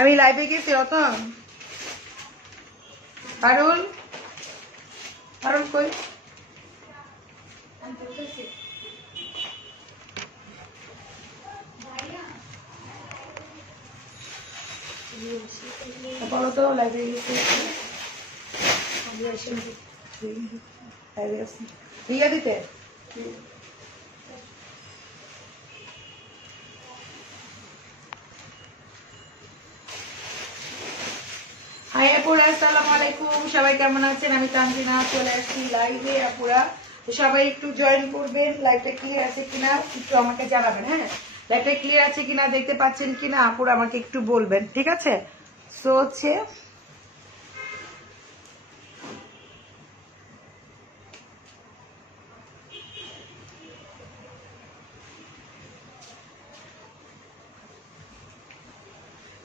আমি লাইভে গেছি রতন। পারুল পারুল কই? বলো তো লাইভে গেছি। রিয়া দিতে হাই আপুরা, আসসালামু আলাইকুম। সবাই কেমন আছেন? আমি তানজিনা চলে আসছি লাইভে। আপুরা সবাই একটু জয়েন করবেন। লাইভটা ক্লিয়ার আছে কিনা একটু আমাকে জানাবেন। হ্যাঁ, লাইভটা ক্লিয়ার আছে কিনা, দেখতে পাচ্ছেন কিনা আপুরা আমাকে একটু বলবেন, ঠিক আছে? সো হচ্ছে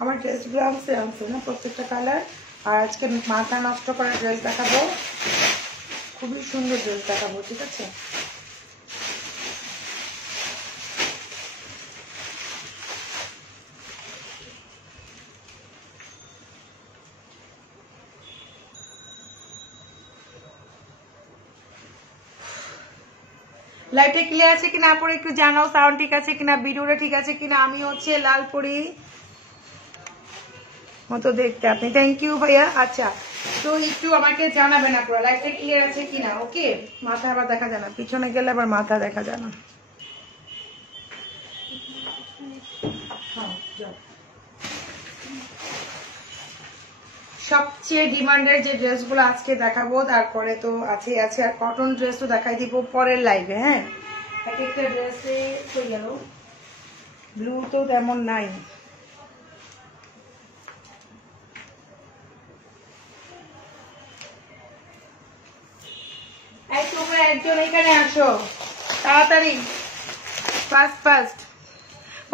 আমার ড্রেসগুলো আনছে না প্রত্যেকটা কালার। আর আজকে মাথা নষ্ট করা ড্রেস দেখাবো, খুবই সুন্দর ড্রেস দেখাবো, ঠিক আছে? লাইটটা ক্লিয়ার আছে কিনা আপুরা একটু জানাও। সাউন্ড ঠিক আছে কিনা, ভিডিওটা ঠিক আছে কিনা। আমি হচ্ছে লালপুরি মতো দেখতে আপনি। থ্যাংক ইউ ভাইয়া। আচ্ছা, তো একটু আমাকে জানাবেন আপুরা লাইটটা ক্লিয়ার আছে কিনা। ওকে, মাথা আবার দেখা যায় না, পিছনে গেলে আবার মাথা দেখা যায় না। সবচেয়ে ডিমান্ডের যে ড্রেসগুলো আজকে দেখাবো, তারপরে তো আছে আর কটন ড্রেস তো দেখাই দিব পরের লাইভে। হ্যাঁ, এক একটা ড্রেসে হয়ে গেল, ব্লু তো তেমন নাই। তোমরা একজন এখানে আসো তাড়াতাড়ি, ফাস্ট।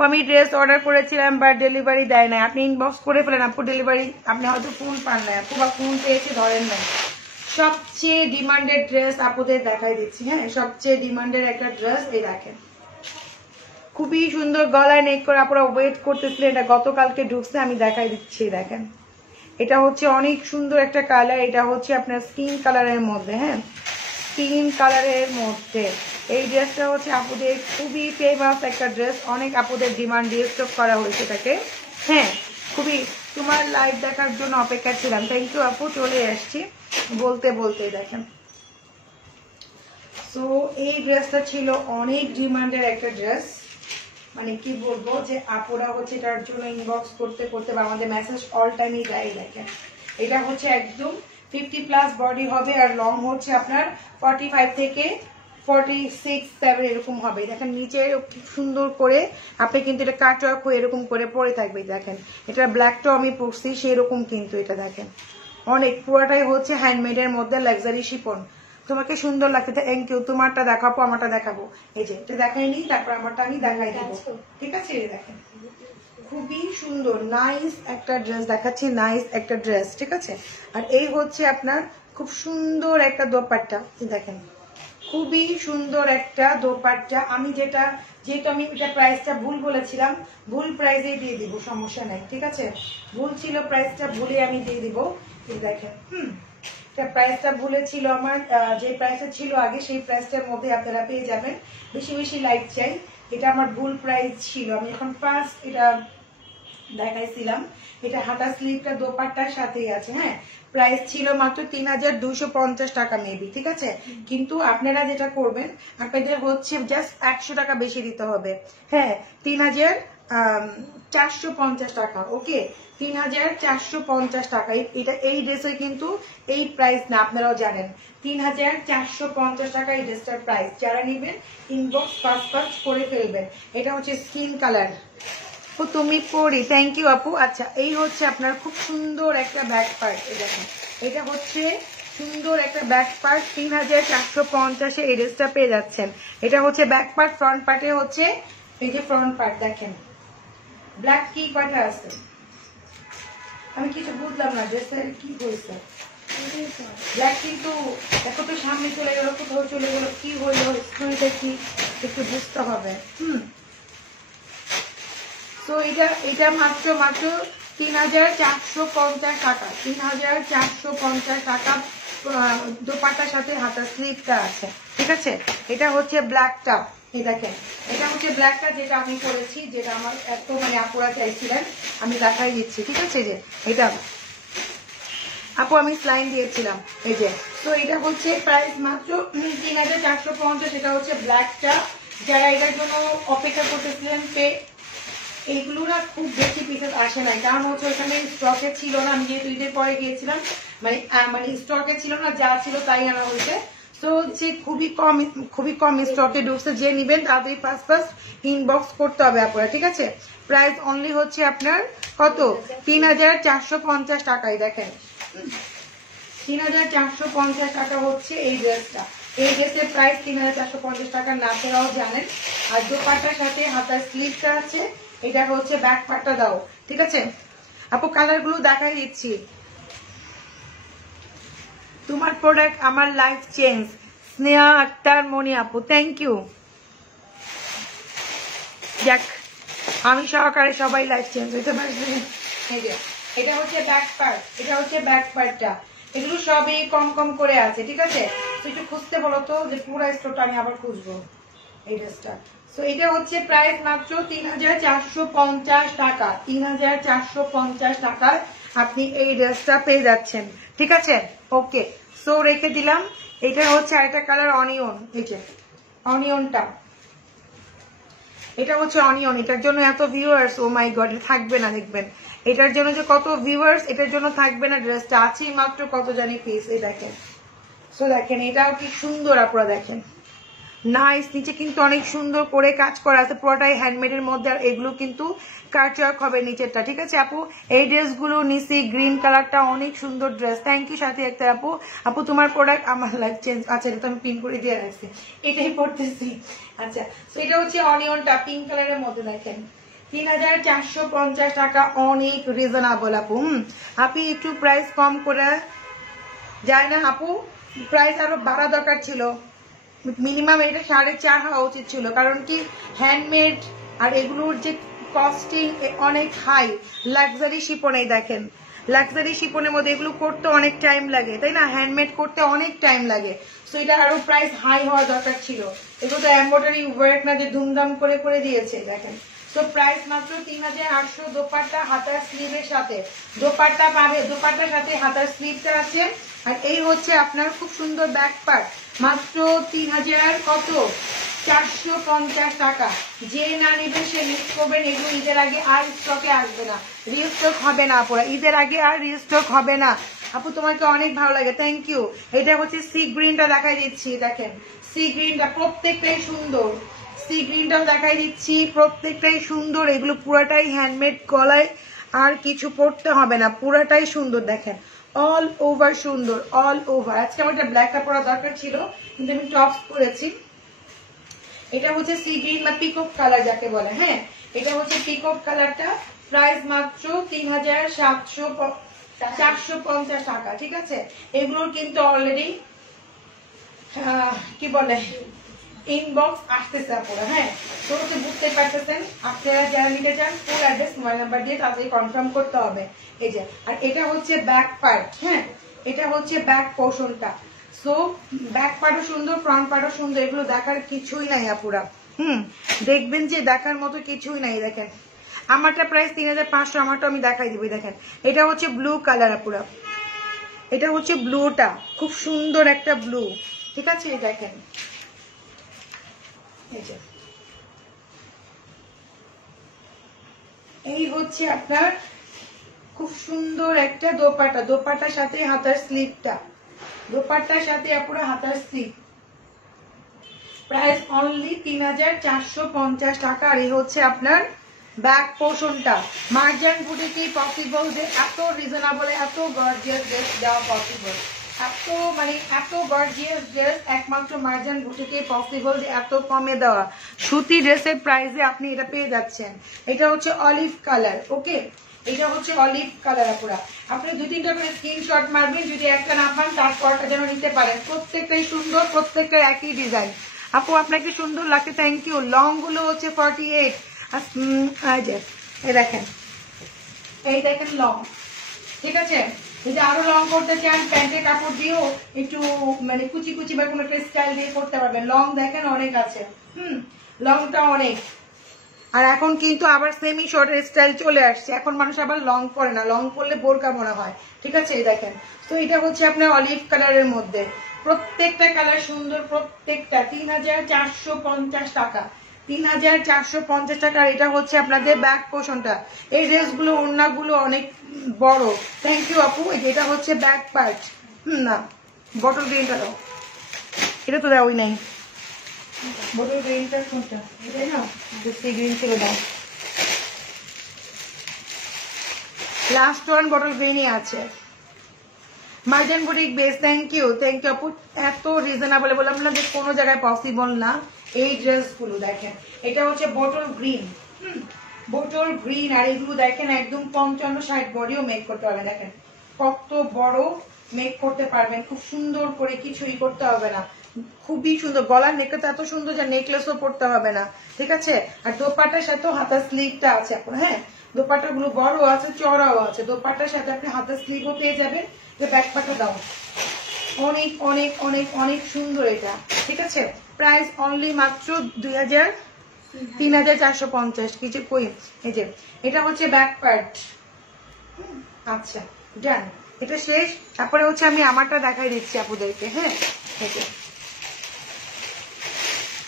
আমি ড্রেস অর্ডার করেছিলাম বাট ডেলিভারি দেয় না। আপনি ইনবক্স করে ফেলেন আপু, ডেলিভারি আপনি হয়তো ফোন পান না আপু, বা ফোন পেয়েছে ধরেন নাই। সবচেয়ে ডিমান্ডেড ড্রেস আপুদের দেখাই দিচ্ছি। হ্যাঁ, সবচেয়ে ডিমান্ডেড একটা ড্রেস এই দেখেন, খুবই সুন্দর গলায় নেক করে। আপুরা ওয়েট করতেছিলেন, এটা গতকালকে ঢুকছে, আমি দেখাই দিচ্ছি। দেখেন, এটা হচ্ছে অনেক সুন্দর একটা কালার। এটা হচ্ছে আপনার স্কিন কালারের মধ্যে। হ্যাঁ, স্কিন কালারের মধ্যে এই ড্রেসটা হচ্ছে আপুদের খুবই ফেমাস একটা ড্রেস। অনেক আপুদের ডিমান্ড দিয়ে স্টক করা হয়েছে এটাকে। হ্যাঁ, খুবই তোমার লাইভ দেখার জন্য অপেক্ষা ছিলাম। থ্যাংক ইউ আপু, চলে আসছি বলতে দেখেন। সো এই ড্রেসটা ছিল অনেক ডিমান্ডের একটা ড্রেস। মানে কি বলবো যে আপুরা হচ্ছে এটার জন্য ইনবক্স করতে বা আমাদের মেসেজ অল টাইমই দেয়। দেখেন, এটা হচ্ছে একদম 50+ বডি হবে, আর লং হচ্ছে আপনার 45 থেকে 46-7 এরকম হবে। দেখেন নিচে খুব সুন্দর করে আপনি কিন্তু এটা কাট ওয়ার্ক হয়ে এরকম করে পরে থাকবে। দেখেন, এটা ব্ল্যাকটাও আমি পরছি সেরকম, কিন্তু এটা দেখেন অনেক পুরোটাই হচ্ছে হ্যান্ডমেডের মধ্যে লাক্সারি শিপন। তোমাকে সুন্দর লাগছে, থ্যাংক ইউ। তোমারটা দেখাবো, আমারটা দেখাবো। এই যে এটা দেখাইনি, তারপর আমারটা আমি দেখাই দিব, ঠিক আছে? দেখেন খুবই সুন্দর নাইস একটা ড্রেস দেখাচ্ছি, নাইস একটা ড্রেস, ঠিক আছে? আর এই হচ্ছে আপনার খুব সুন্দর একটা দোপাট্টা। দেখেন খুবই সুন্দর একটা দোপাট্টা। আমি যেহেতু আমি এটা প্রাইসটা ভুল বলেছিলাম, ভুল প্রাইসে দিয়ে দিব, সমস্যা নাই, ঠিক আছে? ভুল ছিল প্রাইসটা, ভুলে আমি দিয়ে দিব। দেখেন এটা প্রাইসটা ভুলে ছিল আমার, যে প্রাইসটা ছিল আগে সেই প্রাইসটার মধ্যে আপনারা পেয়ে যাবেন। বেশি লাইক চাই, এটা আমার ভুল প্রাইস ছিল। আমি এখন ফার্স্ট এটা দেখাইছিলাম, এটা হাতা স্লিভটা দোপাট্টার সাথেই আছে। হ্যাঁ, প্রাইস ছিল মাত্র 3250 টাকা মেবি, ঠিক আছে? কিন্তু আপনারা যেটা করবেন, আপনাদের হচ্ছে জাস্ট 100 টাকা বেশি দিতে হবে। হ্যাঁ, 3450 টাকা। ওকে, 3450 টাকা। এটা এই ড্রেসে কিন্তু এই প্রাইস না, আপনারাও জানেন 3450 টাকা এই ড্রেসটার প্রাইস। যারা নেবেন ইনবক্স ফাস্ট করে ফেলবেন। এটা হচ্ছে স্কিন কালার। তুমি পড়ি, থ্যাংক ইউ আপু। আচ্ছা, এই হচ্ছে আপনার খুব সুন্দর একটা ব্যাক পার্ট। দেখেন, এটা হচ্ছে সুন্দর একটা ব্যাক পার্ট। 3450 এই ড্রেসটা পেয়ে যাচ্ছেন। এটা হচ্ছে ব্যাক পার্ট। ফ্রন্ট পার্টে হচ্ছে এই যে ফ্রন্ট পার্ট দেখেন, ব্ল্যাক কি কয়টা আছে আমি কিছু বুঝলাম না, ড্রেসের কি হয়েছে। ব্ল্যাক কিন্তু দেখো তো সামনে চলে গেল, কোথাও চলে গেল, কি হইলো স্টোরিটা কি একটু বুঝতে হবে। তো এটা মাত্র 3450 টাকা, 3450 টাকা দোপাট্টার সাথে হাতার স্লিভটা আছে, ঠিক আছে। এটা হচ্ছে ব্ল্যাকটা, এই দেখেন এটা হচ্ছে ব্ল্যাকটা যেটা আমি করেছি, যেটা আমার এত মানে আপুরা চাইছিলেন, আমি দেখাই দিচ্ছি, ঠিক আছে। যে এটা আপু আমি স্লাইন দিয়েছিলাম, এই যে। তো এটা হচ্ছে প্রাইস মাত্র 3450, এটা হচ্ছে ব্ল্যাকটা। যারা এটার জন্য অপেক্ষা করতেছিলেন এইগুলো না খুব বেশি পিসেস আসে নাই, কারণ হচ্ছে ওখানে স্টকে ছিল না, আমি যেহেতু ঈদের পরে গিয়েছিলাম, মানে স্টকে ছিল না, যা ছিল তাই আনা হয়েছে। তো যে খুবই কম স্টকে ঢুকছে, যে নিবেন তাদের ফার্স্ট ইনবক্স করতে হবে আপনারা, ঠিক আছে। প্রাইস অনলি হচ্ছে আপনার কত, 3450 টাকায়। দেখেন 3450 টাকা হচ্ছে এই ড্রেসটা। এই ড্রেসের প্রাইস 3450 টাকা, না আপনারাও জানেন। আর দোপাট্টার সাথে হাতার স্লিভটা আছে, এটা হচ্ছে ব্যাক পার্টটা দাও, ঠিক আছে আপু। কালার গুলো দেখাই দিচ্ছি। তোমার প্রোডাক্ট আমার লাইফ চেঞ্জ, স্নেহা আক্তার মনি আপু, থ্যাংক ইউ। দেখ আমি সহকারে সবাই লাইফ চেঞ্জ হইতে পারবে। এই যে এটা হচ্ছে ব্যাক পার্ট, এটা হচ্ছে ব্যাক পার্টটা। এগুলো সবই কম করে আছে, ঠিক আছে। তো একটু খুঁজতে বলো তো, যে পুরো স্টোরটা আমি আবার খুঁজবো এই ড্রেসটা। তো এটা হচ্ছে প্রাইস মাত্র 3450 টাকা, 3450 টাকায় আপনি এই ড্রেসটা পেয়ে যাচ্ছেন, ঠিক আছে। ওকে, সো রেখে দিলাম। এটা হচ্ছে আরেকটা কালার অনিয়ন, এই যে অনিয়নটা, এটা হচ্ছে অনিয়ন। এটার জন্য এত ভিউয়ার্স, ও মাই গড, থাকবে না দেখবেন। এটার জন্য যে কত ভিউয়ার্স, এটার জন্য থাকবে না। ড্রেসটা আছেই মাত্র কত জানি পিস, এই দেখেন। সো দেখেন এটাও কি সুন্দর, আপনারা দেখেন নাইস। নিচে কিন্তু অনেক সুন্দর করে কাজ করা আছে, পুরোটাই হ্যান্ডমেডের মধ্যে। আর এগুলো কিন্তু কাটওয়ার্ক হবে নিচেরটা, ঠিক আছে আপু। এই ড্রেসগুলো নিচে গ্রিন কালারটা অনেক সুন্দর ড্রেস। থ্যাংক ইউ সাথে একটা আপু। আপু তোমার প্রোডাক্ট আমার লাইফ চেঞ্জ। আচ্ছা, এটা তো আমি পিন করে দিয়ে রাখছি, এটাই পড়তেছি। আচ্ছা, তো এটা হচ্ছে অনিয়নটা পিঙ্ক কালারের মধ্যে, দেখেন 3450 টাকা, অনেক রিজনেবল আপু। আপনি একটু প্রাইস কম করে যায় না আপু? প্রাইস আরো বাড়া দরকার ছিল, মিনিমাম এটা 4.5 হওয়া উচিত ছিল। কারণ কি হ্যান্ডমেড আর এগুলোর যে কস্টিং অনেক হাই। লাক্সারি শিপনে দেখেন, লাক্সারি শিপনের মধ্যে এগুলো করতে অনেক টাইম লাগে, তাই না? হ্যান্ডমেড করতে অনেক টাইম লাগে। সো এটা আরো প্রাইস হাই হওয়া দরকার ছিল। এগুলো তো এমব্রয়ডারি ওয়ার্ক না যে ধুমধাম করে দিয়েছে, দেখেন। তো প্রাইস মাত্র 3800, দোপাট্টা হাতার স্লিভের সাথে। দোপাট্টা পাবে, দোপাট্টার সাথে হাতার স্লিভটা আছে। আর এই হচ্ছে আপনার খুব সুন্দর ব্যাক পার্ট, মাত্র 3450 টাকা। যে না নেবেন সে মিস করবেন। এগুলো ঈদের আগে আর স্টকে আসবে না, রিস্টক হবে না আপুরা, ঈদের আগে আর রিস্টক হবে না। আপু তোমাকে অনেক ভালো লাগে, থ্যাংক ইউ। এটা হচ্ছে সি গ্রিনটা দেখাই দিচ্ছি, দেখেন সি গ্রিনটা প্রত্যেকটাই সুন্দর। সি গ্রিনটাও দেখাই দিচ্ছি, প্রত্যেকটাই সুন্দর। এগুলো পুরাটাই হ্যান্ডমেড, গলায় আর কিছু পড়তে হবে না, পুরাটাই সুন্দর। দেখেন অল ওভার সুন্দর, অল ওভার। আজকে আমার একটা ব্ল্যাকটা পরা দরকার ছিল, কিন্তু আমি টপস পরেছি। এটা হচ্ছে সি গ্রিন বা পিকক কালার যাকে বলে, হ্যাঁ এটা হচ্ছে পিকক কালারটা। প্রাইস মাত্র 3750 টাকা, ঠিক আছে। এগুলোর কিন্তু অলরেডি কি বলে ইনবক্স আসতেছে আপনারা, হ্যাঁ। তো বুঝতে পারতেছেন, আপনারা যারা নিতে চান ফুল অ্যাড্রেস মোবাইল নাম্বার দিয়ে তাদের কনফার্ম করতে হবে। এই যে, আর এটা হচ্ছে ব্যাক পার্ট, হ্যাঁ এটা হচ্ছে ব্যাক পোর্শনটা। সো ব্যাক পার্টও সুন্দর, ফ্রন্ট পার্টও সুন্দর। এগুলো দেখার কিছুই নাই আপুরা, দেখবেন যে দেখার মতো কিছুই নাই। দেখেন আমারটা প্রাইস 3500, আমারটা আমি দেখাই দিবি। দেখেন এটা হচ্ছে ব্লু কালার আপুরা, এটা হচ্ছে ব্লুটা, খুব সুন্দর একটা ব্লু, ঠিক আছে। দেখেন এই হচ্ছে আপনার খুব সুন্দর একটা দোপাট্টা, দোপাট্টার সাথে হাতার স্লিভটা, দোপাট্টার সাথে আপনারা হাতার স্লিভ। প্রাইস অনলি 3450 টাকা। আর এই হচ্ছে আপনার ব্যাক পোর্শনটা। মার্জান বুটিকে পসিবল যে এত রিজনেবল, এত গর্জিয়াস ড্রেস দেওয়া পসিবল, এত গর্জিয়াস ড্রেস একমাত্র মার্জান বুটিকে পসিবল যে এত কমে দেওয়া সুতি ড্রেসের প্রাইসে আপনি এটা পেয়ে যাচ্ছেন। এটা হচ্ছে অলিভ কালার, ওকে এটা হচ্ছে অলিভ কালার। আপুরা আপনি 2-3টা করে স্ক্রিনশট মারবেন, যদি একটা না পান তারপরটা যেন নিতে পারেন। প্রত্যেকটাই সুন্দর, প্রত্যেকটা একই ডিজাইন। আপু আপনাকে সুন্দর লাগছে, থ্যাংক ইউ। লং গুলো হচ্ছে 48। দেখেন এই দেখেন লং, ঠিক আছে। যদি আরো লং করতে চান প্যান্টের কাপড় দিয়েও একটু মানে কুচি কুচি বা কোনো একটা স্টাইল দিয়ে করতে পারবেন। লং দেখেন অনেক আছে, লংটা অনেক। আর এখন কিন্তু আবার সেমি শর্টের স্টাইল চলে আসছে, এখন মানুষ আবার লং পরে না, লং পরলে বোরকা মনে হয়, ঠিক আছে। এই দেখেন, তো এটা হচ্ছে আপনার অলিভ কালারের মধ্যে, প্রত্যেকটা কালার সুন্দর, প্রত্যেকটা 3450 টাকা, 3450 টাকা। এটা হচ্ছে আপনাদের ব্যাক পোর্শনটা। এই ড্রেসগুলো ওড়নাগুলো অনেক বড়। থ্যাংক ইউ আপু। এটা হচ্ছে ব্যাক পার্ট। না বটল গ্রিনটা দাও, এটা তো দেওয়াই নাই। বটল গ্রিনটা কোনটা? এটাই না, সি গ্রিন ছিল, দাও। লাস্ট ওয়ান বটল গ্রিনই আছে। মার্জান বুটিক বেস, থ্যাংক ইউ আপু। এত রিজনেবল বললাম না যে কোনো জায়গায় পসিবল না। এই ড্রেসগুলো দেখেন, এটা হচ্ছে বটল গ্রিন, বটল গ্রিন। আর এগুলো দেখেন একদম 55-60 বডিও মেক করতে পারবেন। দেখেন কত বড় মেক করতে পারবেন, খুব সুন্দর করে, কিছুই করতে হবে না, খুবই সুন্দর। গলার নেকটা তো এত সুন্দর যে নেকলেসও পড়তে হবে না, ঠিক আছে। আর দোপাট্টার সাথেও হাতার স্লিভটা আছে আপনার, হ্যাঁ দোপাট্টা গুলো বড় আছে, চড়াও আছে। দোপাট্টার সাথে আপনি হাতার স্লিভও পেয়ে যাবেন। ব্যাক পাটা দাও, অনেক অনেক অনেক অনেক সুন্দর এটা, ঠিক আছে। প্রাইস অনলি মাত্র 3450। কিছু কই, এই যে এটা হচ্ছে ব্যাক পার্ট। আচ্ছা ডান, এটা শেষ। তারপরে হচ্ছে আমি আমারটা দেখাই দিচ্ছি আপুদেরকে, হ্যাঁ।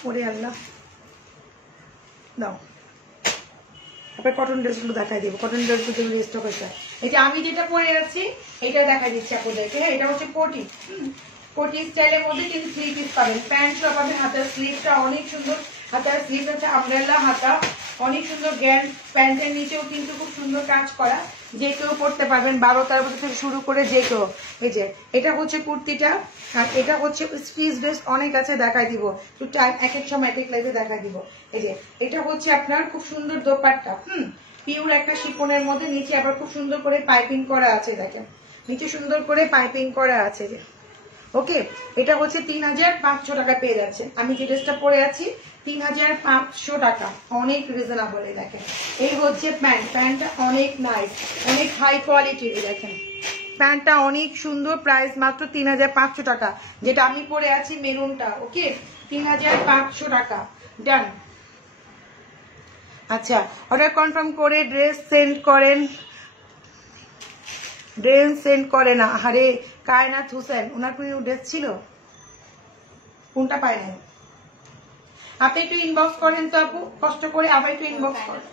ওরে আল্লাহ, দাও। তারপরে কটন ড্রেসগুলো দেখাই দিব, কটন ড্রেসগুলো যেগুলো স্টক হয়েছে। এটা আমি যেটা পরে আছি এটা দেখাই দিচ্ছি আপনাদেরকে, হ্যাঁ। এটা হচ্ছে কোটি, কোটি স্টাইলের মধ্যে কিন্তু 3 পিস পাবেন। প্যান্ট সব পাবেন, হাতার স্লিভটা অনেক সুন্দর, হাতার স্লিভ হচ্ছে আমব্রেলা হাতা, অনেক সুন্দর গ্যান। প্যান্টের নিচেও কিন্তু খুব সুন্দর কাজ করা, যে কেউ পড়তে পারবেন, 12-13 বছর থেকে শুরু করে যে কেউ। এই যে এটা হচ্ছে কুর্তিটা, আর এটা হচ্ছে স্পিচ ড্রেস, অনেক আছে, দেখাই দিব একটু টাইম, এক এক সময় এক এক লাইভে দেখাই দিব। এই যে এটা হচ্ছে আপনার খুব সুন্দর দোপাট্টা, পিওর একটা শিফনের মধ্যে, নিচে আবার খুব সুন্দর করে পাইপিং করা আছে, দেখেন নিচে সুন্দর করে পাইপিং করা আছে, যে ওকে। এটা হচ্ছে 3500 টাকা পেয়ে যাচ্ছে। আমি যে ড্রেসটা পরে আছি 3500 টাকা, অনেক রিজনেবল। দেখেন এই হচ্ছে প্যান্ট, প্যান্টটা অনেক নাইস, অনেক হাই কোয়ালিটির। দেখেন প্যান্টটা অনেক সুন্দর, প্রাইস মাত্র 3500 টাকা। যেটা আমি পরে আছি মেরুনটা, ওকে 3500 টাকা, ডান। আচ্ছা অর্ডার কনফার্ম করে ড্রেস সেন্ড করেন, ড্রেস সেন্ড করে না। আরে কায়নাত হোসেন, ওনার কোনো ড্রেস ছিল, কোনটা পায় নাই? আপনি একটু ইনবক্স করেন তো আপু, কষ্ট করে আবার একটু ইনবক্স করেন,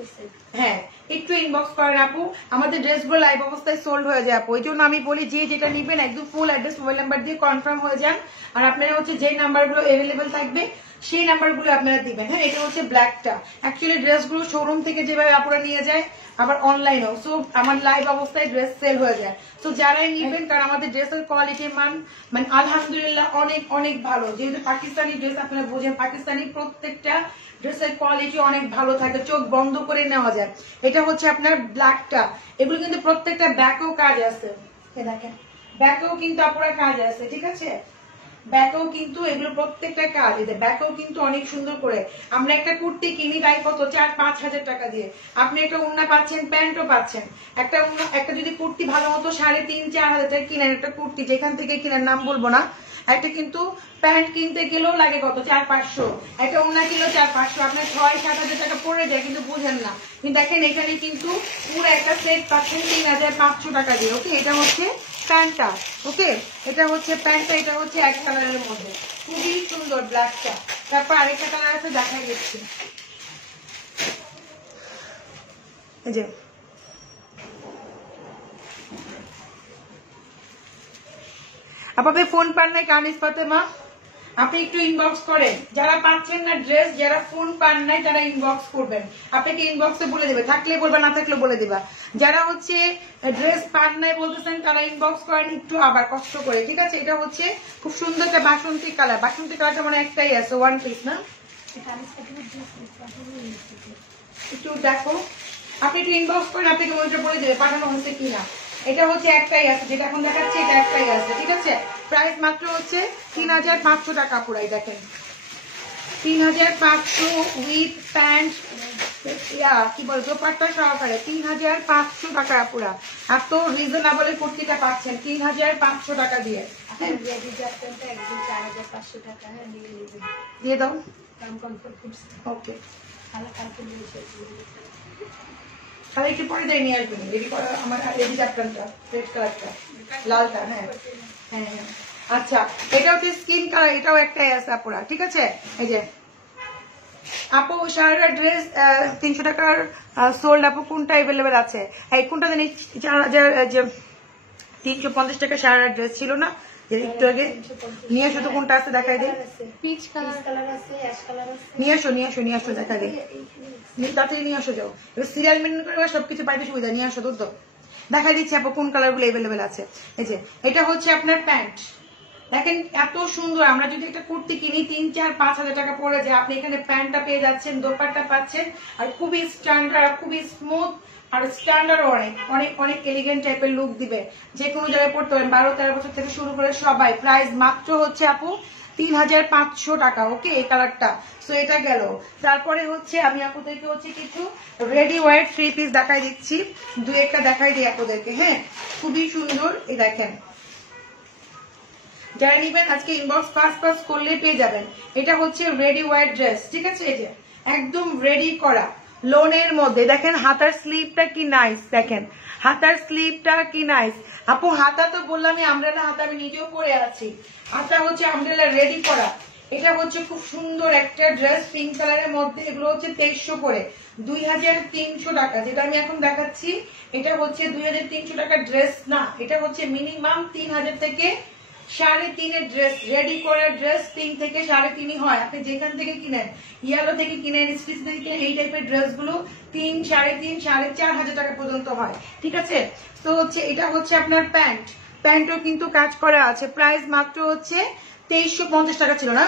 হ্যাঁ একটু ইনবক্স করেন আপু। আমাদের ড্রেসগুলো লাইভ অবস্থায় সোল্ড হয়ে যায় আপু, ওই জন্য আমি বলি যে যেটা নিবেন একদম ফুল অ্যাড্রেস মোবাইল নাম্বার দিয়ে কনফার্ম হয়ে যান। আর আপনারা হচ্ছে যে নাম্বারগুলো অ্যাভেলেবেল থাকবে সেই নাম্বারগুলো আপনারা দিবেন, হ্যাঁ। এটা হচ্ছে ব্ল্যাকটা। অ্যাকচুয়ালি ড্রেসগুলো শোরুম থেকে যেভাবে আপুরা নিয়ে যায়, আবার অনলাইনেও, সো আমার লাইভ অবস্থায় ড্রেস সেল হয়ে যায়। তো যারাই নিবেন, কারণ আমাদের ড্রেসের কোয়ালিটির মান মানে আলহামদুলিল্লাহ অনেক অনেক ভালো। যেহেতু পাকিস্তানি ড্রেস আপনারা বোঝেন, পাকিস্তানি প্রত্যেকটা ড্রেসের কোয়ালিটি অনেক ভালো থাকে, চোখ বন্ধ করে নেওয়া যায়। এটা হচ্ছে আপনার ব্ল্যাকটা, এগুলো কিন্তু প্রত্যেকটা ব্যাকেও কাজ আছে, দেখেন ব্যাকেও কিন্তু আপনারা কাজ আছে, ঠিক আছে। ব্যাকেও কিন্তু এগুলো প্রত্যেকটা কাজ, এদের ব্যাকেও কিন্তু অনেক সুন্দর করে। আমরা একটা কুর্তি কিনি তাই কত 4-5 হাজার টাকা দিয়ে, আপনি একটা ওড়না পাচ্ছেন, প্যান্টও পাচ্ছেন। একটা যদি কুর্তি ভালো মতো 3.5-4 হাজার টাকা কিনেন, একটা কুর্তি যেখান থেকে কিনেন নাম বলবো না, একটা কিন্তু প্যান্ট কিনতে গেলেও লাগে কত 400-500, একটা ওড়না কিলো 400-500, আপনার 6-7 হাজার টাকা পড়ে যায়, কিন্তু বুঝেন না। কিন্তু দেখেন এখানে কিন্তু পুরো একটা সেট পাচ্ছেন 3500 টাকা দিয়ে, ওকে। এটা হচ্ছে প্যান্টটা, ওকে এটা হচ্ছে প্যান্টটা, এটা হচ্ছে এক কালারের মধ্যে খুবই সুন্দর ব্ল্যাকটা। তারপর আরেকটা কালার আছে, দেখাই দিচ্ছি, এই যে আপনি ফোন পান নাই কামিজ ফাতেমা, আপনি একটু ইনবক্স করেন। যারা পাচ্ছেন না ড্রেস, যারা ফোন পান নাই তারা ইনবক্স করবেন, আপনাকে ইনবক্সে বলে দেবে, থাকলে বলবা না থাকলে বলে দিবা। যারা হচ্ছে ড্রেস পান নাই বলতেছেন তারা ইনবক্স করেন একটু আবার কষ্ট করে, ঠিক আছে। এটা হচ্ছে খুব সুন্দর একটা বাসন্তী কালার, বাসন্তী কালারটা মানে একটাই আছে, ওয়ান পিস না, একটু দেখো, আপনি একটু ইনবক্স করেন, আপনাকে মনিটর বলে দেবে পাঠানো হচ্ছে কিনা। এটা হচ্ছে একটাই আছে, যেটা এখন দেখাচ্ছে এটা একটাই আছে, ঠিক আছে। প্রাইস মাত্র হচ্ছে 3500 টাকা পুরাই, দেখেন 3500 উইথ প্যান্ট কি বল দোপাট্টা সহকারে 3500 টাকা পুরা। এত রিজনেবল কুর্তিটা পাচ্ছেন 3500 টাকা দিয়ে। দিয়ে দাও ওকে। তাহলে একটু পরে দিয়ে নিয়ে আসবেন রেডি করা আমার রেডি চ্যাপ্টারটা রেড কালারটা লালটা। হ্যাঁ হ্যাঁ হ্যাঁ আচ্ছা এটা হচ্ছে স্কিন কালার, এটাও একটাই আছে আপুরা, ঠিক আছে। এই যে আপু সারারা ড্রেস 300 টাকার সোল্ড, আপু কোনটা অ্যাভেলেবেল আছে? এই কোনটা জানি 350 টাকা সারারা ড্রেস ছিল না একটু আগে, নিয়ে আসো তো কোনটা আছে দেখাই দিই। নিয়ে আসো দেখাই দিই, তাড়াতাড়ি নিয়ে আসো যাও, এবার সিরিয়াল মেনটেন করে সবকিছু পাইতে সুবিধা, নিয়ে আসো তো দেখাই দিচ্ছি আপু কোন কালার গুলো অ্যাভেলেবেল আছে। এই যে এটা হচ্ছে আপনার প্যান্ট, দেখেন এত সুন্দর। আমরা যদি একটা কুর্তি কিনি 3-4-5 হাজার টাকা পড়ে যায়, আপনি এখানে প্যান্টটা পেয়ে যাচ্ছেন, দোপাট্টা পাচ্ছেন, আর খুবই স্ট্যান্ডার্ড, খুবই স্মুথ আর স্ট্যান্ডার্ড, অনেক অনেক অনেক এলিগেন্ট টাইপের লুক দিবে। যে কোনো জায়গায় পড়তে পারেন, 12-13 বছর থেকে শুরু করে সবাই। প্রাইস মাত্র হচ্ছে আপু 3500 টাকা। ওকে এই কালারটা, সো এটা গেল। তারপরে হচ্ছে আমি আপনাদেরকে হচ্ছে কিছু রেডি ওয়ার 3 পিস দেখাই দিচ্ছি, 2-1টা দেখাই দিই আপনাদেরকে। হ্যাঁ খুবই সুন্দর, এই দেখেন যারা নিবেন আজকে ইনবক্স ফাস্ট করলে পেয়ে যাবেন। এটা হচ্ছে রেডি ওয়ার ড্রেস, ঠিক আছে। এই যে একদম রেডি করা লোনের মধ্যে, দেখেন হাতার স্লিভটা কি নাইস, দেখেন হাতার স্লিভটা কি নাইস। আপু হাতা তো বললামই আমব্রেলা হাতা, আমি নিজেও পরে আছি। হাতা হচ্ছে আমব্রেলা রেডি করা। এটা হচ্ছে খুব সুন্দর একটা ড্রেস পিঙ্ক কালারের মধ্যে, এগুলো হচ্ছে 2300 করে, 2300 টাকা। যেটা আমি এখন দেখাচ্ছি এটা হচ্ছে 2300 টাকার ড্রেস না, এটা হচ্ছে মিনিমাম 3000 থেকে 3.5 ড্রেস, রেডি করার ড্রেস 3 থেকে 3.5 হয়। আপনি যেখান থেকে কিনেন, ইয়ালো থেকে কিনেন, স্টিচ থেকে কিনেন, এই টাইপের ড্রেস গুলো 3, 3.5, 4,500 টাকা পর্যন্ত হয়, ঠিক আছে। তো হচ্ছে এটা হচ্ছে আপনার প্যান্ট, প্যান্টও কিন্তু কাজ করা আছে। প্রাইস মাত্র হচ্ছে 2350 টাকা ছিল না,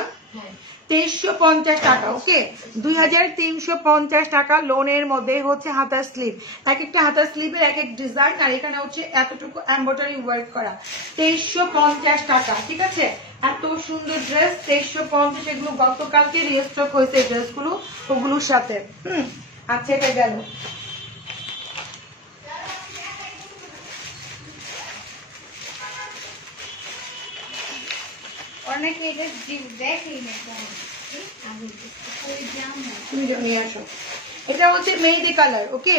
2350 টাকা। ওকে 2350 টাকা লোনের মধ্যে হচ্ছে হাতার স্লিভ, এক একটা হাতার স্লিভের এক এক ডিজাইন, আর এখানে হচ্ছে এতটুকু এমব্রয়ডারি ওয়ার্ক করা, 2350 টাকা, ঠিক আছে। এত সুন্দর ড্রেস 2350, এগুলো গতকালকে রিস্টক হয়েছে ড্রেসগুলো ওগুলোর সাথে। আচ্ছা এটা গেল। অনেকে এটা দেখেই না, নিয়ে আসো। এটা হচ্ছে মেহেদি কালার, ওকে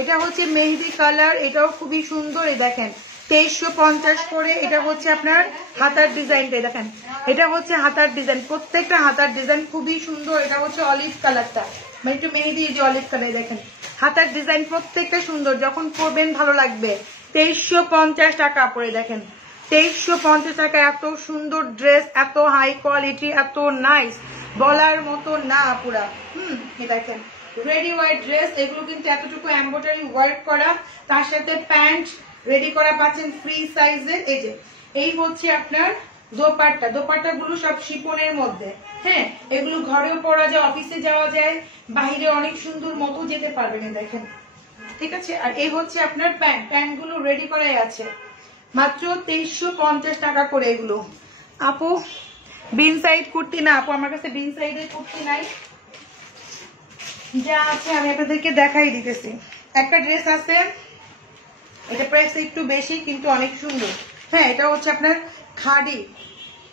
এটা হচ্ছে মেহেদি কালার, এটাও খুবই সুন্দর। এই দেখেন 2350 করে। এটা হচ্ছে আপনার হাতার ডিজাইনটা, দেখেন এটা হচ্ছে হাতার ডিজাইন, প্রত্যেকটা হাতার ডিজাইন খুবই সুন্দর। এটা হচ্ছে অলিভ কালারটা, মানে একটু মেহেদি যে অলিভ কালার, দেখেন হাতার ডিজাইন প্রত্যেকটা সুন্দর, যখন পরবেন ভালো লাগবে। 2350 টাকা পরে, দেখেন 2350 টাকা। এত সুন্দর ড্রেস, এত হাই কোয়ালিটি, এত নাইস, বলার মতো না পুরা। দেখেন রেডি ওয়ার ড্রেস, এগুলো কিন্তু এতটুকু এমব্রয়ডারি ওয়ার্ক করা, তার সাথে প্যান্ট রেডি করা পাচ্ছেন ফ্রি সাইজের। এই যে এই হচ্ছে আপনার দোপাট্টা, দোপাট্টা গুলো সব শিপনের মধ্যে। হ্যাঁ এগুলো ঘরেও পরা যায়, অফিসে যাওয়া যায়, বাইরে অনেক সুন্দর মতো যেতে পারবেন, দেখেন ঠিক আছে। আর এই হচ্ছে আপনার প্যান্ট, প্যান্ট গুলো রেডি করাই আছে, মাত্র 2350 টাকা করে এগুলো। আপু বিন সাইড কুর্তি না, আপু আমার কাছে বিন সাইডের কুর্তি নাই, যা আছে আমি আপনাদেরকে দেখাই দিতেছি। একটা ড্রেস আছে, এটা প্রাইস একটু বেশি কিন্তু অনেক সুন্দর। হ্যাঁ এটা হচ্ছে আপনার খাদি,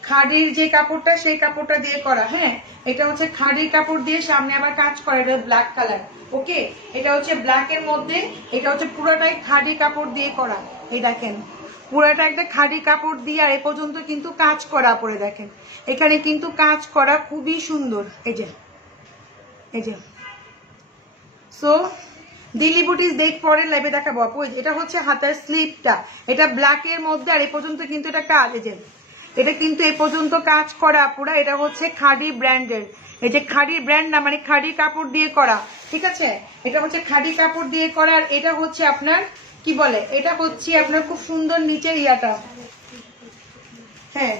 খাদির যে কাপড়টা সেই কাপড়টা দিয়ে করা। হ্যাঁ এটা হচ্ছে খাদির কাপড় দিয়ে সামনে আবার কাজ করা, এটা ব্ল্যাক কালার। ওকে এটা হচ্ছে ব্ল্যাক এর মধ্যে, এটা হচ্ছে পুরোটাই খাদি কাপড় দিয়ে করা। এই দেখেন পুরোটা একটা খাদি কাপড় দিয়ে, আর এ পর্যন্ত কিন্তু কাজ করা পরে, দেখেন এখানে কিন্তু কাজ করা খুবই সুন্দর। এই যে এই যে সো দিল্লি বুটিস দেখ পরের লাইভে দেখাবো আপু। এটা হচ্ছে হাতার স্লিভটা, এটা ব্ল্যাক এর মধ্যে, আর এ পর্যন্ত কিন্তু এটা কাজ, এই যে এটা কিন্তু এ পর্যন্ত কাজ করা পুরা। এটা হচ্ছে খাদি ব্র্যান্ডের, এই যে খাদি ব্র্যান্ড না, মানে খাদি কাপড় দিয়ে করা, ঠিক আছে। এটা হচ্ছে খাদি কাপড় দিয়ে করা। আর এটা হচ্ছে আপনার কি বলে, এটা হচ্ছে আপনার খুব সুন্দর নিচের ইয়াটা। হ্যাঁ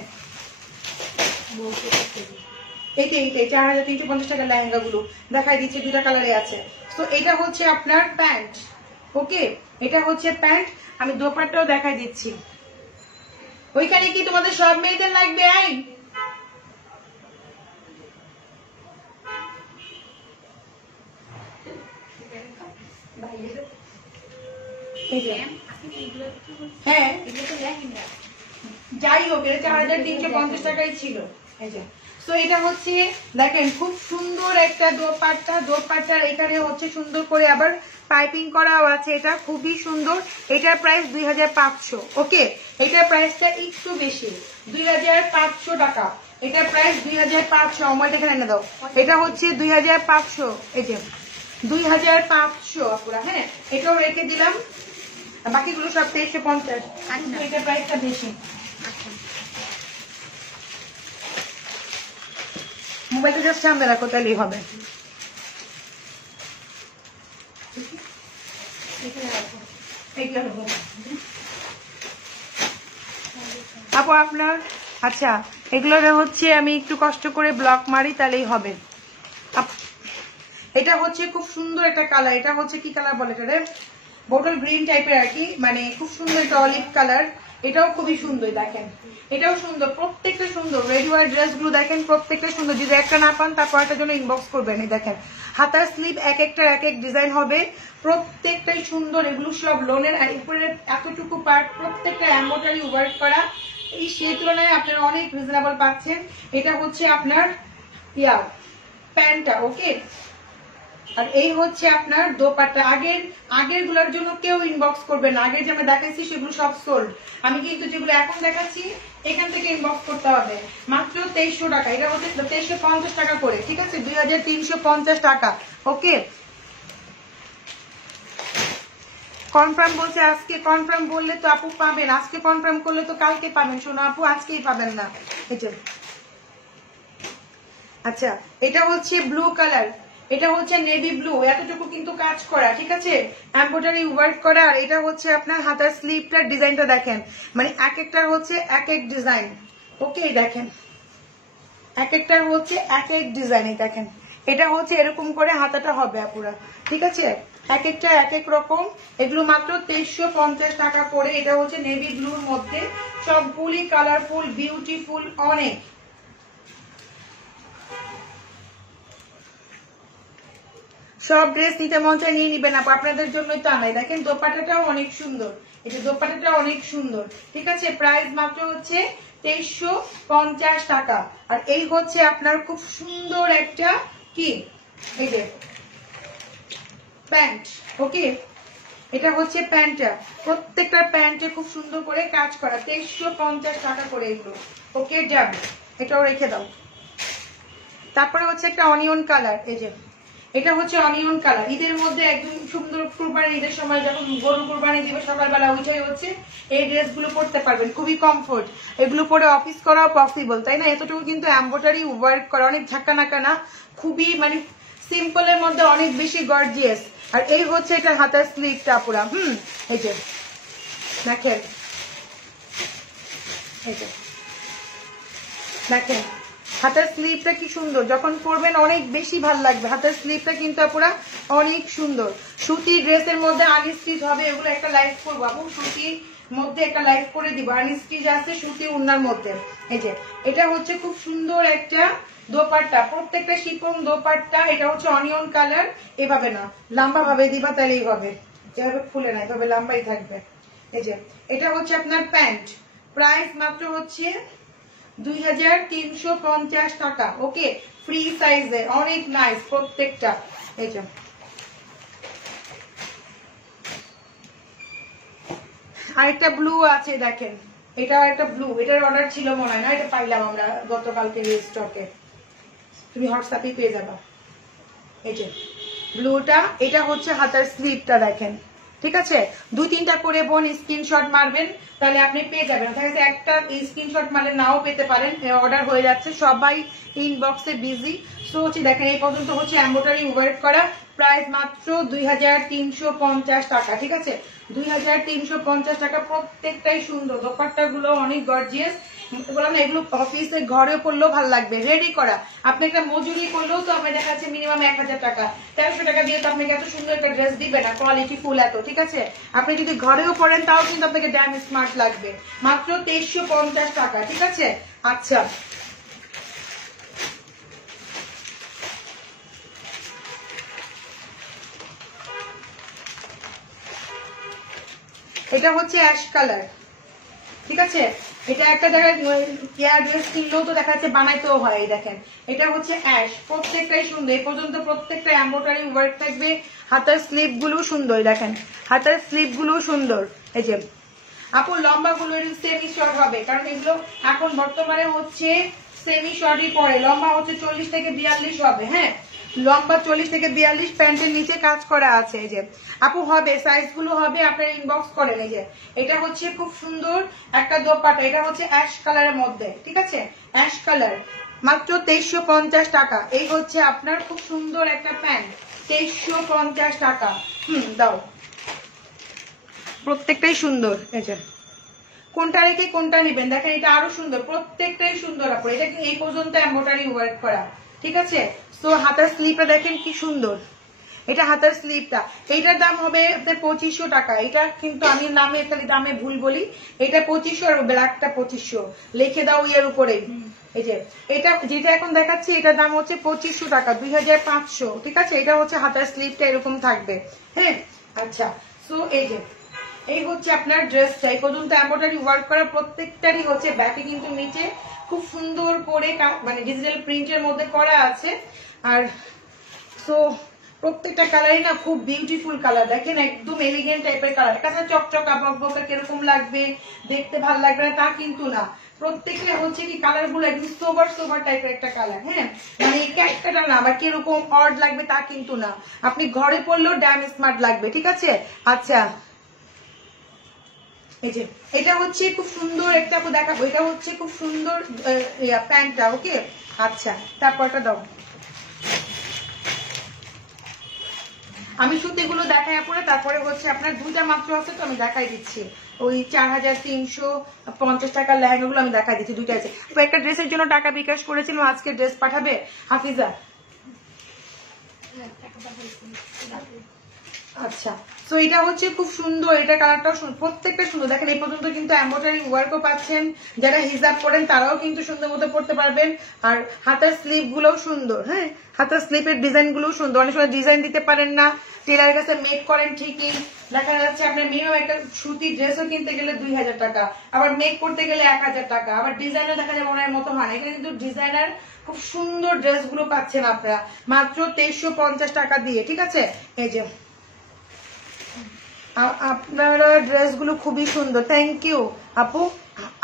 এইটাই 4350 টাকা লেহেঙ্গা গুলো দেখাই দিচ্ছে, দুটা কালারে আছে। তো এটা হচ্ছে আপনার প্যান্ট, ওকে এটা হচ্ছে প্যান্ট। আমি দোপাট্টাও দেখাই দিচ্ছি। ওইখানে কি তোমাদের সব মেয়েদের লাগবে? আই হ্যাঁ যাই হোক, এটা 4350 টাকাই ছিল। এই যে তো এটা হচ্ছে দেখেন খুব সুন্দর একটা দোপাট্টা, দোপাট্টার এখানে হচ্ছে সুন্দর করে আবার পাইপিং করাও আছে, এটা খুবই সুন্দর। এটার প্রাইস 2500। ওকে, এটার প্রাইসটা একটু বেশি, 2500 টাকা। এটার প্রাইস 2500। আমার এখানে এনে দাও, এটা হচ্ছে 2500। এই যে 2500 আপুরা। হ্যাঁ, এটাও রেখে দিলাম, বাকিগুলো সব 2350। এটার প্রাইসটা বেশি। মোবাইলটা জাস্ট সামনে রাখো, তাহলেই হবে। আপু আপনার আচ্ছা, এগুলো হচ্ছে আমি একটু কষ্ট করে ব্লক মারি, তাহলেই হবে। এটা হচ্ছে খুব সুন্দর একটা কালার, এটা হচ্ছে কি কালার বলে এটা, বোটল গ্রিন টাইপের আর কি, মানে খুব সুন্দর একটা অলিভ কালার। এটাও খুবই সুন্দর, দেখেন এটাও সুন্দর, প্রত্যেকটা সুন্দর। রেডি ওয়ার ড্রেস গুলো দেখেন প্রত্যেকটা সুন্দর। যদি একটা না পান তারপর একটা জন্য ইনবক্স করবেন। এই দেখেন হাতার স্লিভ এক একটা এক এক ডিজাইন হবে, প্রত্যেকটাই সুন্দর। এগুলো সব লোনের, আর উপরে এতটুকু পার্ট প্রত্যেকটা এমব্রয়ডারি ওয়ার্ক করা। এই সেই তুলনায় আপনারা অনেক রিজনেবল পাচ্ছেন। এটা হচ্ছে আপনার প্যান্টটা। ওকে, আর এই হচ্ছে আপনার দোপাট্টা। আগের গুলোর জন্য কেউ ইনবক্স করবে না, আগের যে আমরা দেখাইছি সেগুলো সব সোল্ড। আমি কিন্তু যেগুলো এখন দেখাচ্ছি এখান থেকে ইনবক্স করতে হবে। মাত্র 2300 টাকা, এটা হচ্ছে 2350 টাকা করে, ঠিক আছে, 2350 টাকা। ওকে, কনফার্ম বলছে আজকে। কনফার্ম বললে তো আপু পাবেন, আজকে কনফার্ম করলে তো কালকে পাবেন। শোনো আপু, আজকেই পাবেন না। আচ্ছা, এটা হচ্ছে ব্লু কালার, এটা হচ্ছে নেভি ব্লু, এতটুকু কিন্তু কাজ করা, ঠিক আছে, এমব্রয়ডারি ওয়ার্ক করা। আর এটা হচ্ছে আপনার হাতার স্লিভটার ডিজাইনটা দেখেন, মানে এক একটার হচ্ছে এক এক ডিজাইন। ওকে, দেখেন এক একটার হচ্ছে এক এক ডিজাইন। দেখেন এটা হচ্ছে এরকম করে হাতাটা হবে আপুরা, ঠিক আছে, এক একটা এক এক রকম। এগুলো মাত্র 2350 টাকা করে। এটা হচ্ছে নেভি ব্লুর মধ্যে, সবগুলি কালারফুল, বিউটিফুল, অনেক। সব ড্রেস নিতে মন চায় নিয়ে নিবেন আপু, আপনাদের জন্যই তো আনাই। দেখেন দোপাট্টাটাও অনেক সুন্দর, এই যে দোপাট্টাটা অনেক সুন্দর, ঠিক আছে। প্রাইস মাত্র হচ্ছে 2350 টাকা। আর এই হচ্ছে আপনার খুব সুন্দর একটা কি, এই যে প্যান্ট। ওকে, এটা হচ্ছে প্যান্টটা, প্রত্যেকটা প্যান্টে খুব সুন্দর করে কাজ করা, 2350 টাকা করে এগুলো। ওকে, যাবে, এটাও রেখে দাও। তারপরে হচ্ছে একটা অনিয়ন কালার, এই যে এটা হচ্ছে অনিয়ন কালার। ঈদের মধ্যে একদম সুন্দর, কুরবানি ঈদের সময় যখন গরু কুরবানি দিবে সকালবেলা, ওইটাই হচ্ছে এই ড্রেসগুলো পরতে পারবেন, খুবই কমফোর্ট। এগুলো পরে অফিস করাও পসিবল, তাই না। এতটুকু কিন্তু এমব্রয়ডারি ওয়ার্ক করা, অনেক ঝাঁকা নাকা না, খুবই মানে সিম্পলের মধ্যে অনেক বেশি গর্জিয়াস। আর এই হচ্ছে এটা হাতার স্লিভটা পুরা। এই যে দেখেন, এই যে দেখেন হাতের স্লিভটা কি সুন্দর, যখন পরবেন অনেক বেশি ভালো লাগবে। হাতের স্লিভটা কিন্তু পুরা অনেক সুন্দর। সুতি ড্রেসের মধ্যে আনস্টিচ হবে, এগুলো একটা লাইভ করবো আপু, সুতির মধ্যে একটা লাইভ করে দিব। আনস্টিচ আছে সুতি উন্নার মধ্যে। এই যে এটা হচ্ছে খুব সুন্দর একটা দোপাট্টা, প্রত্যেকটা শিফন দোপাট্টা। এটা হচ্ছে অনিয়ন কালার। এভাবে না, লম্বা ভাবে দিবা, তাহলেই হবে, যেভাবে খুলে না এভাবে লম্বাই থাকবে। এই যে এটা হচ্ছে আপনার প্যান্ট, প্রাইস মাত্র হচ্ছে 2350 টাকা। ওকে, ফ্রি সাইজে, অনেক নাইস প্রত্যেকটা। এই যে আরেকটা ব্লু আছে, দেখেন এটা একটা ব্লু, এটার অর্ডার ছিল মনে হয় না, এটা পাইলাম আমরা গতকালকে স্টকে, তুমি হোয়াটসঅ্যাপে পেয়ে যাবা। এই যে ব্লুটা, এটা হচ্ছে হাতার স্লিভটা, দেখেন, ঠিক আছে। 2-3টা করে বোন স্ক্রিনশট মারবেন, তাহলে আপনি পেয়ে যাবেন। দেখা একটা স্ক্রিনশট মারলে নাও পেতে পারেন, অর্ডার হয়ে যাচ্ছে, সবাই ইনবক্সে বিজি। সো হচ্ছে দেখেন এই পর্যন্ত হচ্ছে এমব্রয়ডারি ওয়ার্ক করা, প্রাইস মাত্র 2350 টাকা, ঠিক আছে, 2350 টাকা। প্রত্যেকটাই সুন্দর, দোপাট্টা গুলো অনেক গর্জিয়াস। বললাম না, এগুলো অফিসে ঘরে পড়লেও ভালো লাগবে, রেডি করা। আপনি একটা মজুরি করলেও তো আপনার দেখা যাচ্ছে মিনিমাম 1000 টাকা, 1300 টাকা দিয়ে তো আপনাকে এত সুন্দর একটা ড্রেস দিবে না, কোয়ালিটি ফুল এত, ঠিক আছে। আপনি যদি ঘরেও পড়েন তাও কিন্তু আপনাকে ড্যাম স্মার্ট লাগবে। মাত্র 2350 টাকা, ঠিক আছে। আচ্ছা, এটা হচ্ছে অ্যাশ কালার, ঠিক আছে। এটা একটা জায়গায় এয়ার ড্রেস কিনলেও তো দেখা যাচ্ছে বানাইতেও হয়। এই দেখেন এটা হচ্ছে অ্যাশ, প্রত্যেকটাই সুন্দর। এই পর্যন্ত প্রত্যেকটা এমব্রয়ডারি ওয়ার্ক থাকবে। হাতার স্লিপ গুলো সুন্দর, দেখেন হাতার স্লিপ গুলো সুন্দর। এই যে আপু লম্বা গুলো সেমি শর্ট হবে, কারণ এগুলো এখন বর্তমানে হচ্ছে সেমি শর্টই পরে। লম্বা হচ্ছে 40 থেকে 42 হবে। হ্যাঁ, লম্বা 40 থেকে 42, প্যান্টের নিচে কাজ করা আছে। এই যে আপু হবে, সাইজ গুলো হবে, আপনার ইনবক্স করেন। এই যে এটা হচ্ছে খুব সুন্দর একটা দোপাট্টা, এটা হচ্ছে অ্যাশ কালারের মধ্যে, ঠিক আছে, অ্যাশ কালার, মাত্র 2350 টাকা। এই হচ্ছে আপনার খুব সুন্দর একটা প্যান্ট, 2350 টাকা। দাও, প্রত্যেকটাই সুন্দর। এই যে কোনটা রেখে কোনটা নেবেন, দেখেন এটা আরো সুন্দর, প্রত্যেকটাই সুন্দর আপু। এটা কি এই পর্যন্ত এমব্রয়ডারি ওয়ার্ক করা, ঠিক আছে। তো হাতার স্লিপটা দেখেন কি সুন্দর, এটা হাতার স্লিপটা। এইটার দাম হবে আপনার 2500 টাকা। এটা কিন্তু আমি নামে খালি দামে ভুল বলি, এটা 2500 আর ব্ল্যাকটা 2500 লিখে দাও এর উপরে। এই যে এটা যেটা এখন দেখাচ্ছি এটার দাম হচ্ছে 2500 টাকা, 2500, ঠিক আছে। এটা হচ্ছে হাতার স্লিপটা এরকম থাকবে। হ্যাঁ, আচ্ছা। সো এই হচ্ছে আপনার ড্রেসটা, এই পর্যন্ত এমব্রয়ডারি ওয়ার্ক করা, প্রত্যেকটারই হচ্ছে ব্যাকে কিন্তু নিচে খুব সুন্দর করে মানে ডিজিটাল প্রিন্টের মধ্যে করা আছে। আর সো প্রত্যেকটা কালারই না খুব বিউটিফুল কালার, দেখেন একদম এলিগেন্ট টাইপের কালার। কাছে চকচক আবকা কিরকম লাগবে, দেখতে ভালো লাগবে না তা কিন্তু না, প্রত্যেকটা হচ্ছে কি কালার গুলো একদম সোবার সোবার টাইপের একটা কালার। হ্যাঁ, মানে একটা না আবার কিরকম অড লাগবে তা কিন্তু না, আপনি ঘরে পরলেও ড্যাম স্মার্ট লাগবে, ঠিক আছে। আচ্ছা, এই যে এটা হচ্ছে খুব সুন্দর একটা দেখাবো, এটা হচ্ছে খুব সুন্দর প্যান্টটা। ওকে, আচ্ছা, তারপরটা দাও। আমি সুতিগুলো দেখাই পরে, তারপরে হচ্ছে আপনার দুইটা মাত্র আছে তো আমি দেখাই দিচ্ছি। ওই 4350 টাকার লেহেঙ্গাগুলো আমি দেখাই দিচ্ছি, দুইটা আছে। তো একটা ড্রেসের জন্য টাকা বিকাশ করেছিলাম, আজকে ড্রেস পাঠাবে হাফিজা। আচ্ছা, তো এটা হচ্ছে খুব সুন্দর, এটা কালারটাও প্রত্যেকটা সুন্দর। দেখেন এই পর্যন্ত কিন্তু এমব্রয়ডারি ওয়ার্কও পাচ্ছেন, যারা হিজাব করেন তারাও কিন্তু সুন্দর মতো পড়তে পারবেন। আর হাতার স্লিপ গুলোও সুন্দর। হ্যাঁ, হাতার স্লিপের ডিজাইন গুলোও সুন্দর। অনেক সময় ডিজাইন দিতে পারেন না, টেলার কাছে মেক করেন ঠিকই, দেখা যাচ্ছে আপনার মিনিমাম একটা সুতির ড্রেসও কিনতে গেলে 2000 টাকা, আবার মেক করতে গেলে 1000 টাকা, আবার ডিজাইনও দেখা যায় মনের মতো হয় না। এখানে কিন্তু ডিজাইনার খুব সুন্দর ড্রেস গুলো পাচ্ছেন আপনারা মাত্র 2350 টাকা দিয়ে, ঠিক আছে। এই যে আপনারা ড্রেসগুলো খুবই সুন্দর, থ্যাংক ইউ আপু।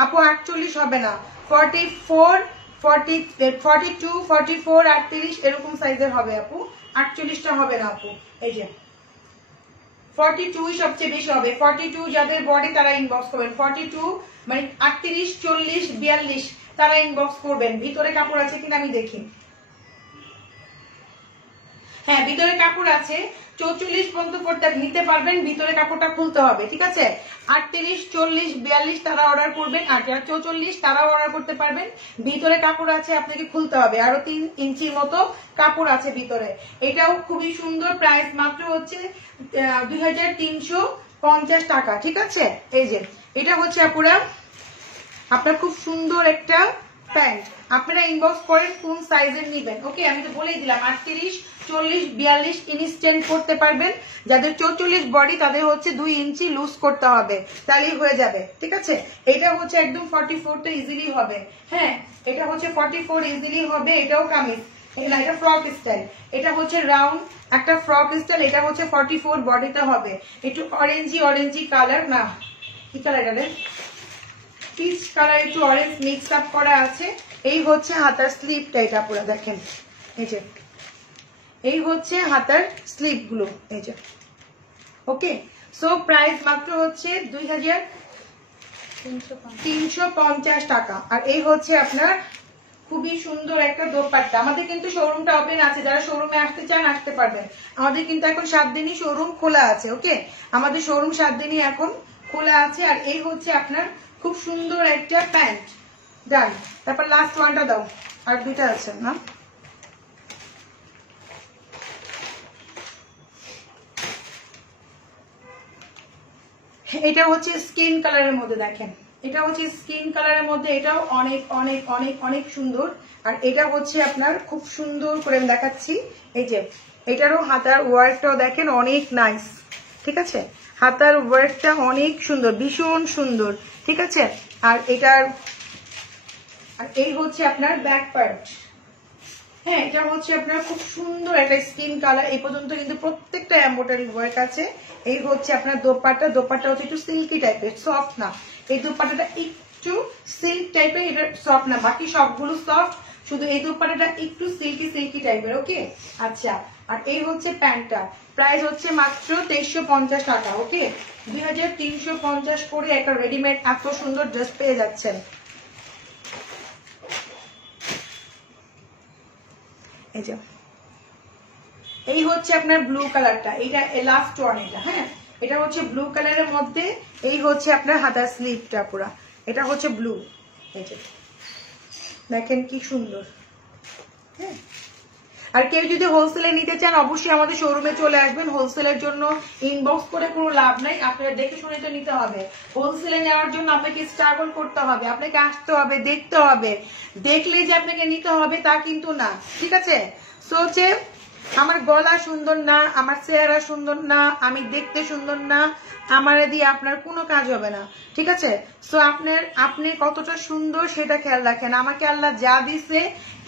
আপু 48 হবে না, 44, 42, 44, 38 এরকম সাইজের হবে আপু, 48টা হবে না আপু। এই যে 42 সবচেয়ে বেশি হবে, 42 যাদের বডি তারা ইনবক্স করবেন, 42 মানে 38, 40, 42 তারা ইনবক্স করবেন। ভিতরে কাপড় আছে কিনা আমি দেখি। হ্যাঁ, ভিতরে কাপড় আছে, 44 পর্যন্ত পড়তে নিতে পারবেন, ভিতরে কাপড়টা খুলতে হবে, ঠিক আছে। 38, 40, 42 তারা অর্ডার করবেন, আর 44 তারাও অর্ডার করতে পারবেন। ভিতরে কাপড় আছে, আপনাকে খুলতে হবে, আরো 3 ইঞ্চির মতো কাপড় আছে ভিতরে। এটাও খুবই সুন্দর, প্রাইস মাত্র হচ্ছে 2350 টাকা, ঠিক আছে। এই যে এটা হচ্ছে আপুরা আপনার খুব সুন্দর একটা প্যান্ট, আপনারা ইনবক্স করেন কোন সাইজের নিবেন। ওকে, আমি তো বলেই দিলাম 38, 40, 42 ইনস্ট্যান্ট করতে পারবেন। যাদের 44 বডি তাদের হচ্ছে 2 ইঞ্চি লুজ করতে হবে, তাহলেই হয়ে যাবে, ঠিক আছে। এটা হচ্ছে একদম 44 টা ইজিলি হবে। হ্যাঁ, এটা হচ্ছে 44 ইজিলি হবে। এটাও কামিজ, এটা ফ্রক স্টাইল, এটা হচ্ছে রাউন্ড একটা ফ্রক স্টাইল, এটা হচ্ছে 44 বডিতে হবে। একটু অরেঞ্জি কালার, না কি কালার এটা, পিচ কালার, একটু অরেঞ্জ মিক্স আপ করা আছে। এই হচ্ছে হাতার স্লিপটা, এটা পুরো দেখেন। এই যে এই হচ্ছে হাতার স্লিপ গুলো, এই যে। ওকে, সো প্রাইস মাত্র হচ্ছে 2350 টাকা। আর এই হচ্ছে আপনার খুবই সুন্দর একটা দোপাট্টা। আমাদের কিন্তু শোরুমটা ওপেন আছে, যারা শোরুমে আসতে চান আসতে পারবেন। আমাদের কিন্তু এখন 7 দিনই শোরুম খোলা আছে। ওকে, আমাদের শোরুম 7 দিনই এখন খোলা আছে। আর এই হচ্ছে আপনার খুব সুন্দর একটা প্যান্ট, ডান। তারপর লাস্ট ওয়ানটা দাও, আর দুইটা আছে না। এটা হচ্ছে স্কিন কালারের মধ্যে, দেখেন এটা হচ্ছে স্কিন কালারের মধ্যে, এটাও অনেক অনেক অনেক অনেক সুন্দর। আর এটা হচ্ছে আপনার খুব সুন্দর করে আমি দেখাচ্ছি। এই যে এটারও হাতার ওয়ার্কটাও দেখেন অনেক নাইস, ঠিক আছে। হাতার ওয়ার্কটা অনেক সুন্দর, ভীষণ সুন্দর, ঠিক আছে। আর এই হচ্ছে আপনার ব্যাক পার্ট। হ্যাঁ, এটা হচ্ছে আপনার খুব সুন্দর একটা স্কিন কালার। এই পর্যন্ত কিন্তু প্রত্যেকটা এমব্রয়ডারি ওয়ার্ক আছে। এই হচ্ছে আপনার দোপাট্টা হচ্ছে একটু সিল্কি টাইপের, সফট না। এই দোপাট্টাটা একটু সিল্ক টাইপের, এটা সফট না, বাকি সবগুলো সফট, শুধু এই দোপাট্টাটা একটু সিল্কি টাইপের। ওকে, আচ্ছা। আর এই হচ্ছে প্যান্টটা, প্রাইস হচ্ছে মাত্র 2350 টাকা। ওকে, 2350 করে একটা রেডিমেড এত সুন্দর ড্রেস পেয়ে যাচ্ছেন। এই হচ্ছে আপনার ব্লু কালারটা, এটা লাস্ট ওয়ান। এটা হ্যাঁ, এটা হচ্ছে ব্লু কালারের মধ্যে। এই হচ্ছে আপনার হাতার স্লিভটা পুরা, এটা হচ্ছে ব্লু। এই যে দেখেন কি সুন্দর। হ্যাঁ, আর কেউ যদি হোলসেলে নিতে চান অবশ্যই আমাদের শোরুমে চলে আসবেন। হোলসেলের জন্য ইনবক্স করে কোনো লাভ নাই, আপনারা দেখে শুনে তো নিতে হবে। হোলসেলে নেওয়ার জন্য আপনাকে স্ট্রাগল করতে হবে, আপনাকে আসতে হবে, দেখতে হবে। দেখলে যে আপনাকে নিতে হবে তা কিন্তু না, ঠিক আছে। সো হচ্ছে আমার গলা সুন্দর না, আমার চেহারা সুন্দর না, আমি দেখতে সুন্দর না, আমার দিয়ে আপনার কোনো কাজ হবে না, ঠিক আছে। সো আপনি কতটা সুন্দর সেটা খেয়াল রাখেন। আমাকে আল্লাহ যা দিছে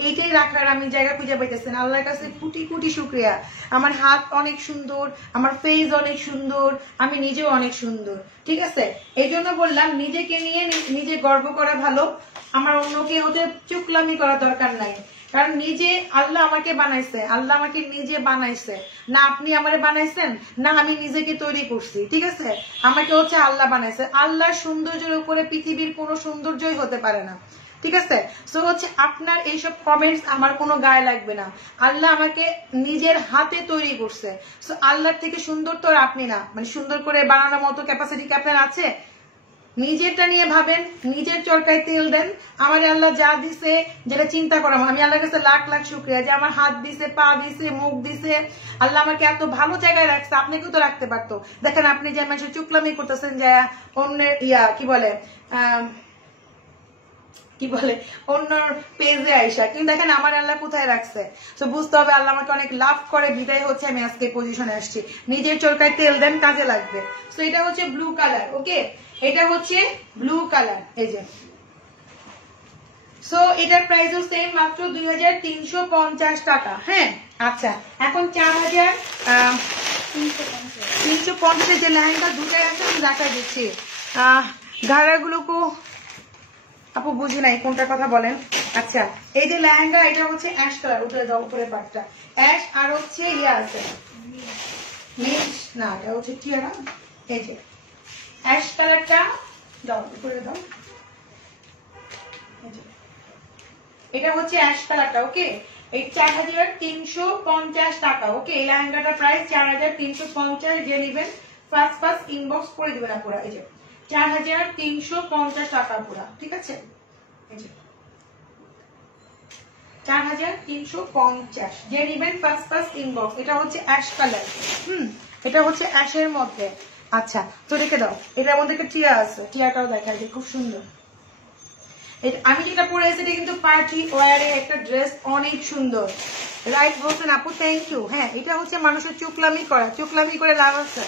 এইটাই রাখার আমি জায়গা খুঁজে পাইতেছেন। আল্লাহর কাছে কোটি কোটি শুকরিয়া। আমার হাত অনেক সুন্দর, আমার ফেস অনেক সুন্দর, আমি নিজেও অনেক সুন্দর, ঠিক আছে। এই জন্য বললাম নিজেকে নিয়ে নিজে গর্ব করা ভালো। আমার অন্যকে হতে চুকলামি করা দরকার নাই, কারণ নিজে আল্লাহ আমাকে বানাইছে, আল্লাহ আমাকে নিজে বানাইছে না, আপনি আমারে বানাইছেন না, আমি নিজেকে তৈরি করছি, ঠিক আছে। আমাকে হচ্ছে আল্লাহ বানাইছে। আল্লাহর সৌন্দর্যের উপরে পৃথিবীর কোনো সৌন্দর্যই হতে পারে না, ঠিক আছে। সো হচ্ছে আপনার এইসব কমেন্টস আমার কোনো গায়ে লাগবে না। আল্লাহ আমাকে নিজের হাতে তৈরি করছে। সো আল্লাহর থেকে সুন্দর তো আর আপনি না, মানে সুন্দর করে বানানোর মতো ক্যাপাসিটি কি আপনার আছে? নিজেরটা নিয়ে ভাবেন, নিজের চরকায় তেল দেন। আমার আল্লাহ যা দিছে যেটা চিন্তা করা, আমি আল্লাহর কাছে লাখ লাখ শুকরিয়া যে আমার হাত দিছে, পা দিছে, মুখ দিছে। আল্লাহ আমাকে এত ভালো জায়গায় রাখছে, আপনাকেও তো রাখতে পারতো। দেখেন আপনি যে মানুষের চুকলামি করতেছেন, যে অন্যের কি বলে অন্য পেজে আইসা, কিন্তু দেখেন আমার আল্লাহ কোথায় রাখছে। তো বুঝতে হবে আল্লাহ আমাকে অনেক লাভ করে, বিদায় হচ্ছে আমি আজকে পজিশনে আসছি। নিজের চরকায় তেল দেন, কাজে লাগবে। তো এটা হচ্ছে ব্লু কালার। ওকে, এটা হচ্ছে ব্লু কালার, এই যে। সো এটার প্রাইসও সেম, মাত্র 2350 টাকা। হ্যাঁ, আচ্ছা। এখন 4350 যে লেহেঙ্গা দুটাই আছে আমি দেখা দিচ্ছি। ঘাড়াগুলোকে আপু বুঝি নাই কোনটার কথা বলেন। আচ্ছা, এই যে লেহেঙ্গা, এটা হচ্ছে অ্যাশ কালার, উঠে দাও উপরে পাটটা অ্যাশ, আর হচ্ছে ইয়ে আছে মিক্স না, এটা হচ্ছে টিয়ারা। এই যে অ্যাশ কালারটা দাও উপরে দাও, এটা হচ্ছে অ্যাশ কালারটা। ওকে, এই 4350 টাকা। ওকে, এই লেহেঙ্গাটার প্রাইস 4350। যে নেবেন ফার্স্ট ইনবক্স করে দিবেন আপুরা। এই যে 4350 টাকা পুরা, ঠিক আছে। এই যে 4350, যে নেবেন ফার্স্ট ইনবক্স। এটা হচ্ছে অ্যাশ কালার, এটা হচ্ছে অ্যাশের মধ্যে। আচ্ছা, তো রেখে দাও। এটার মধ্যে একটা টিয়া আছে, টিয়াটাও দেখায় যে খুব সুন্দর। আমি যেটা পরে এসেছি এটা কিন্তু পার্টি ওয়ারে একটা ড্রেস, অনেক সুন্দর। রাইট বলছেন আপু, থ্যাংক ইউ। হ্যাঁ, এটা হচ্ছে মানুষের চুকলামি করে লাভ আছে।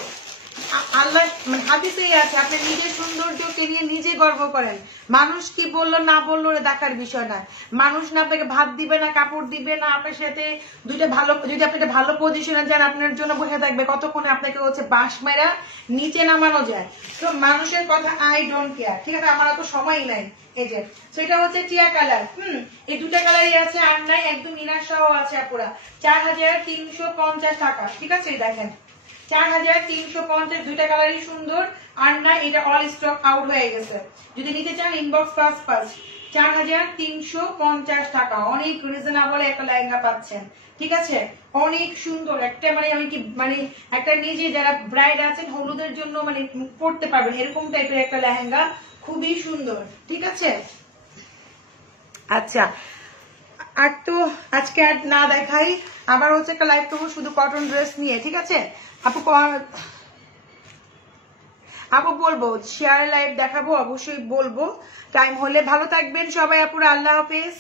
আল্লাহ মানে হাদিসেই আছে, আপনি নিজের সৌন্দর্যকে নিয়ে নিজে গর্ব করেন। মানুষ কি বললো না বললো দেখার বিষয় না। মানুষ না আপনাকে ভাত দিবে না, কাপড় দিবে না, আপনার সাথে দুইটা ভালো, যদি আপনি একটা ভালো পজিশনে যান আপনার জন্য বসে থাকবে, কতক্ষণে আপনাকে হচ্ছে বাঁশ মেরা নিচে নামানো যায়। তো মানুষের কথা আই ডোন্ট কেয়ার, ঠিক আছে। আমার তো সময়ই নাই। এই যে সেটা হচ্ছে টিয়া কালার। এই দুটা কালারই আছে, আর নাই একদম ইনার সহ আছে আপুরা। 4350 টাকা, ঠিক আছে। দেখেন 4350, দুইটা কালারই সুন্দর। আর না, এটা অল স্টক আউট হয়ে গেছে। যদি নিতে চান ইনবক্স ফার্স্ট। 4350 টাকা, অনেক রিজনেবল একটা লেহেঙ্গা পাচ্ছেন, ঠিক আছে। অনেক সুন্দর একটা, মানে একটা নিজে যারা ব্রাইড আছেন হলুদের জন্য মানে পড়তে পারবেন এরকম টাইপের একটা লেহেঙ্গা, খুবই সুন্দর, ঠিক আছে। আচ্ছা, আর তো আজকে আর না দেখাই, আবার হচ্ছে একটা লাইভ করবো শুধু কটন ড্রেস নিয়ে, ঠিক আছে। আপু বলবো শেয়ার লাইভ দেখাবো, অবশ্যই বলবো টাইম হলে। ভালো থাকবেন সবাই আপুরা, আল্লাহ হাফেজ।